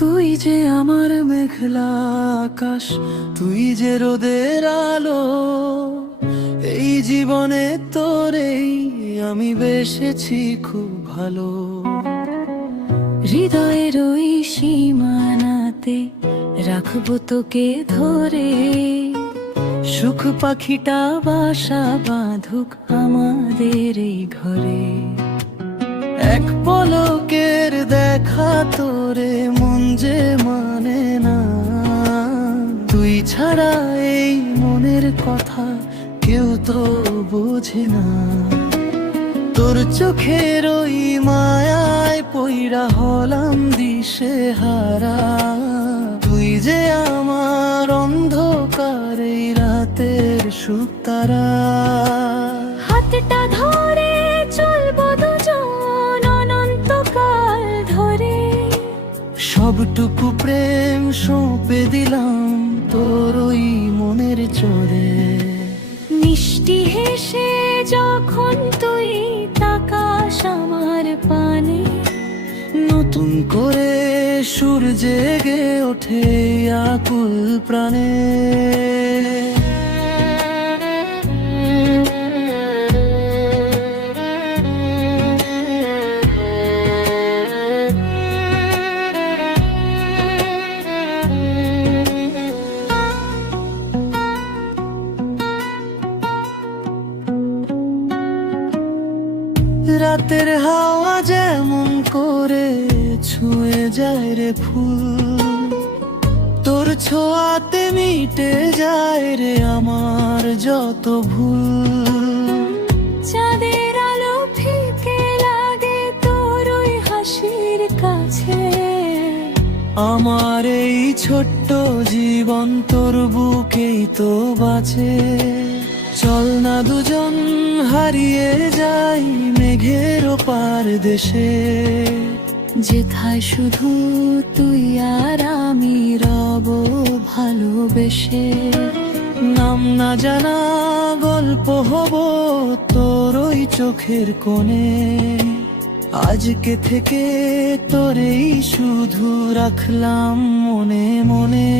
তুই যে আমার মেঘলা আকাশ, তুই যে রোদের আলো, এই জীবনে তোরেই আমি বেসেছি খুব ভালো। হৃদয়ের ওই সীমানাতে রাখবো তোকে ধরে, সুখ পাখিটা বাসা বাঁধুক আমাদের এই ঘরে। এক পলকের দেখা তোরে মন যে মানে না, তুই ছাড়া এই মনের কথা কেউ তো বোঝে না। তোর চোখের ওই মায়ায় পইরা হলাম দিশে হারা, তুই যে আমার অন্ধকার এই রাতের সুখ তারা। হাতটা ধরে চলবো দুজন অনন্তকাল ধরে, সবটুকু প্রেম সঁপে দিলাম তোর ওই মনের চোরে। মিষ্টি হেসে যখন তুই তাকাস আমার পানে, নতুন করে সুর জেগে ওঠে আকুল প্রাণে। রাতের হাওয়া যেমন করে ছুঁয়ে যায় রে ফুল, তোর ছোঁয়াতে মিটে যায় রে আমার যত ভুল। চাঁদের আলো ফিকে লাগে তোর ওই হাসির কাছে, আমার এই ছোট্ট জীবন তোর বুকেই তো বাঁচে। চল না দুজন হারিয়ে যাই মেঘের ওপার দেশে, যেথায় শুধু তুই আর আমি রব ভালোবেসে। নাম না জানা গল্প হব তোর ওই চোখের কোণে, আজকে থেকে তোরেই শুধু রাখলাম মনে মনে।